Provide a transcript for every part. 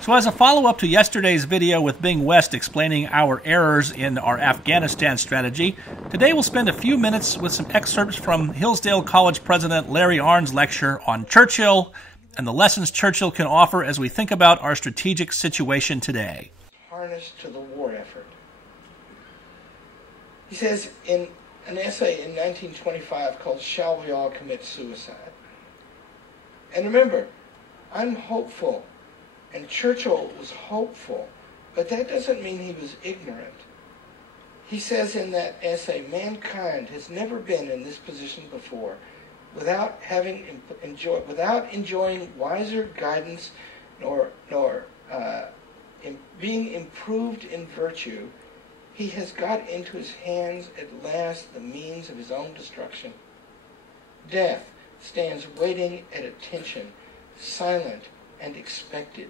So as a follow-up to yesterday's video with Bing West explaining our errors in our Afghanistan strategy, today we'll spend a few minutes with some excerpts from Hillsdale College President Larry Arnn's lecture on Churchill and the lessons Churchill can offer as we think about our strategic situation today. Harnessed to the war effort. He says in an essay in 1925 called Shall We All Commit Suicide? And remember, I'm hopeful. And Churchill was hopeful, but that doesn't mean he was ignorant. He says in that essay, mankind has never been in this position before without enjoying wiser guidance nor being improved in virtue. He has got into his hands at last the means of his own destruction. Death stands waiting at attention, silent and expected,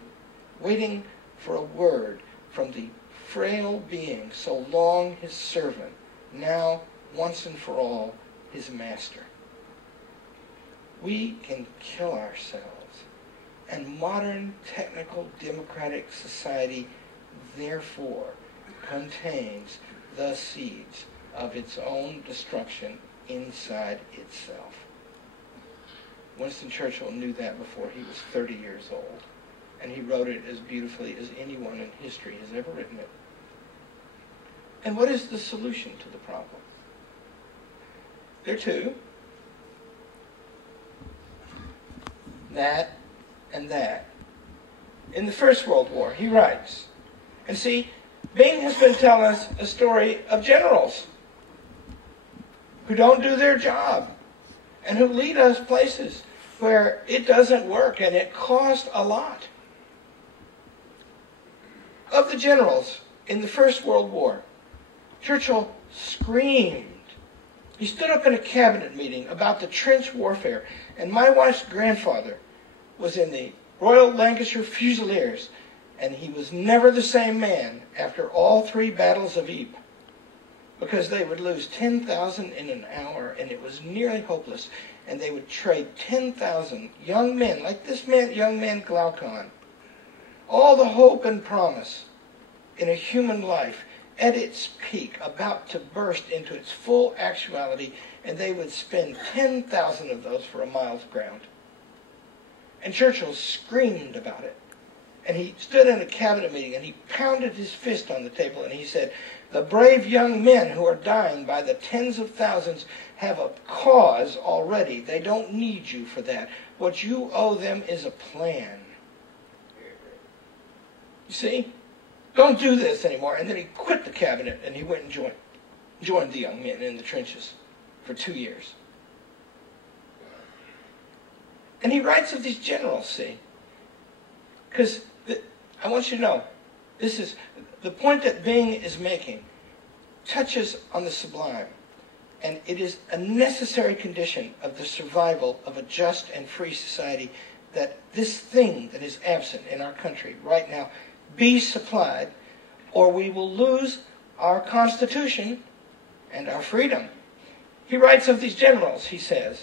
waiting for a word from the frail being so long his servant, now once and for all his master. We can kill ourselves, and modern technical democratic society therefore contains the seeds of its own destruction inside itself. Winston Churchill knew that before he was 30 years old, and he wrote it as beautifully as anyone in history has ever written it. And what is the solution to the problem? There are two. That and that. In the First World War, he writes, and see, Bing has been telling us a story of generals who don't do their job and who lead us places where it doesn't work and it costs a lot. Of the generals in the First World War, Churchill screamed. He stood up in a cabinet meeting about the trench warfare, and my wife's grandfather was in the Royal Lancashire Fusiliers, and he was never the same man after all three battles of Ypres, because they would lose 10,000 in an hour, and it was nearly hopeless, and they would trade 10,000 young men, like this man, young man Glaucon, all the hope and promise in a human life at its peak, about to burst into its full actuality, and they would spend 10,000 of those for a mile of ground. And Churchill screamed about it. And he stood in a cabinet meeting and he pounded his fist on the table and he said, the brave young men who are dying by the tens of thousands have a cause already. They don't need you for that. What you owe them is a plan. You see? Don't do this anymore. And then he quit the cabinet and he went and joined the young men in the trenches for 2 years. And he writes of these generals, see? Because I want you to know, this is the point that Bing is making touches on the sublime. And it is a necessary condition of the survival of a just and free society that this thing that is absent in our country right now be supplied, or we will lose our Constitution and our freedom. He writes of these generals, he says,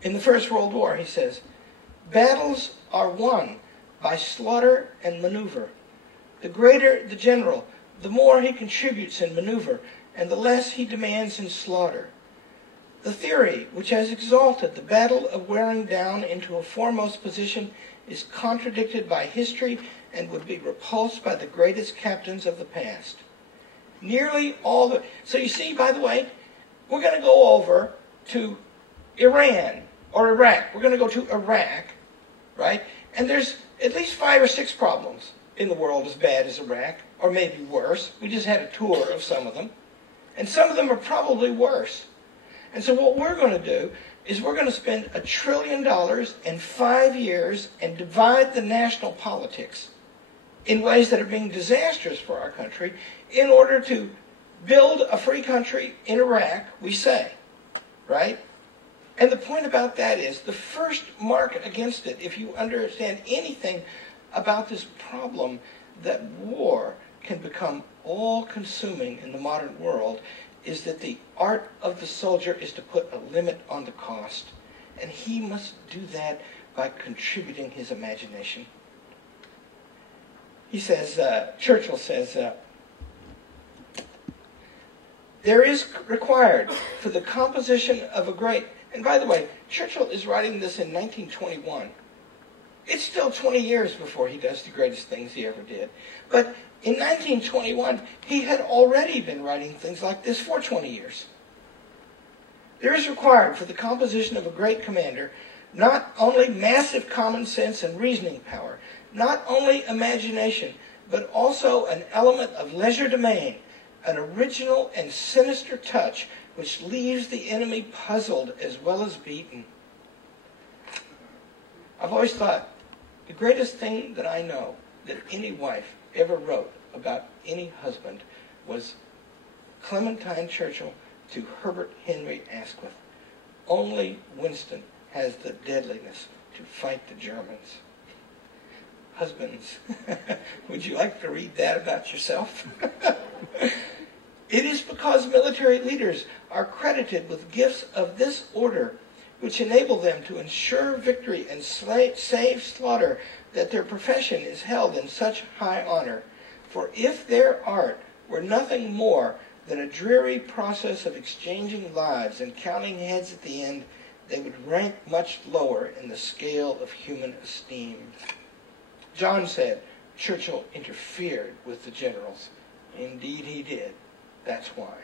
in the First World War, he says, battles are won by slaughter and maneuver. The greater the general, the more he contributes in maneuver, and the less he demands in slaughter. The theory which has exalted the battle of wearing down into a foremost position is contradicted by history and would be repulsed by the greatest captains of the past. Nearly all the... So you see, by the way, we're going to go over to Iran or Iraq. We're going to go to Iraq, right? And there's at least 5 or 6 problems in the world as bad as Iraq, or maybe worse. We just had a tour of some of them. And some of them are probably worse. And so what we're going to do is we're going to spend $1 trillion in 5 years and divide the national politics in ways that are being disastrous for our country in order to build a free country in Iraq, we say, right? And the point about that is the first mark against it, if you understand anything about this problem that war can become all-consuming in the modern world, is that the art of the soldier is to put a limit on the cost. And he must do that by contributing his imagination. He says, Churchill says, there is required for the composition of a great, and by the way, Churchill is writing this in 1921. It's still 20 years before he does the greatest things he ever did. But in 1921, he had already been writing things like this for 20 years. There is required for the composition of a great commander not only massive common sense and reasoning power, not only imagination, but also an element of legerdemain, an original and sinister touch which leaves the enemy puzzled as well as beaten. I've always thought the greatest thing that I know that any wife ever wrote about any husband was Clementine Churchill to Herbert Henry Asquith. Only Winston has the deadliness to fight the Germans. Husbands, would you like to read that about yourself? It is because military leaders are credited with gifts of this order, which enable them to ensure victory and save slaughter, that their profession is held in such high honor. For if their art were nothing more than a dreary process of exchanging lives and counting heads at the end, they would rank much lower in the scale of human esteem. John said Churchill interfered with the generals. Indeed he did. That's why.